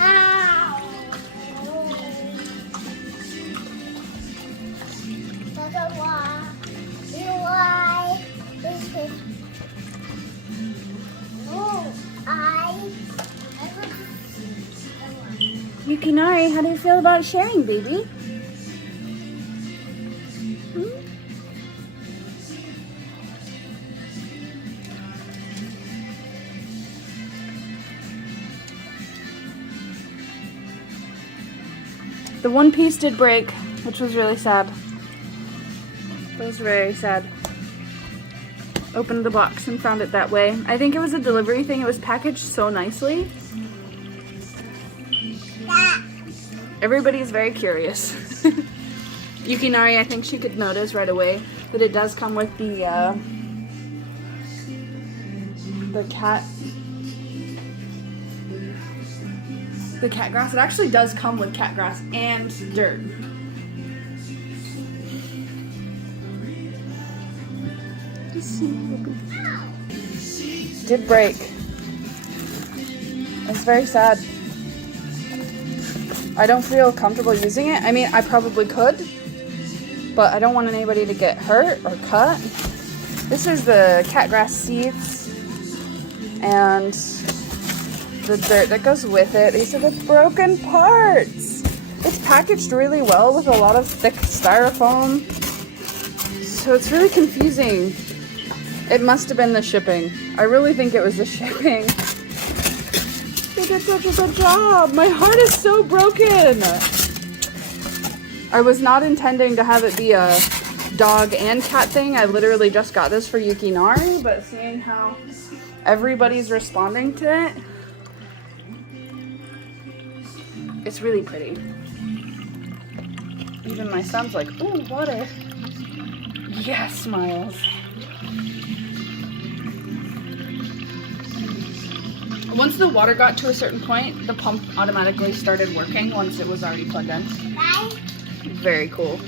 Ow. Why is it? No, Yukinari, how do you feel about sharing, baby? The one piece did break, which was really sad. It was very sad. Opened the box and found it that way. I think it was a delivery thing. It was packaged so nicely. Everybody's very curious. Yukinari, I think she could notice right away that it does come with the cat grass. It actually does come with cat grass and dirt. Did break. It's very sad. I don't feel comfortable using it. I mean, I probably could, but I don't want anybody to get hurt or cut. This is the cat grass seeds and the dirt that goes with it. These are the broken parts. It's packaged really well with a lot of thick styrofoam, so it's really confusing. It must have been the shipping. I really think it was the shipping. They did such a good job. My heart is so broken. I was not intending to have it be a dog and cat thing. I literally just got this for Yukinari, but seeing how everybody's responding to it, it's really pretty. Even my son's like, ooh, water. Yes, Miles. Once the water got to a certain point, the pump automatically started working once it was already plugged in. Bye. Very cool.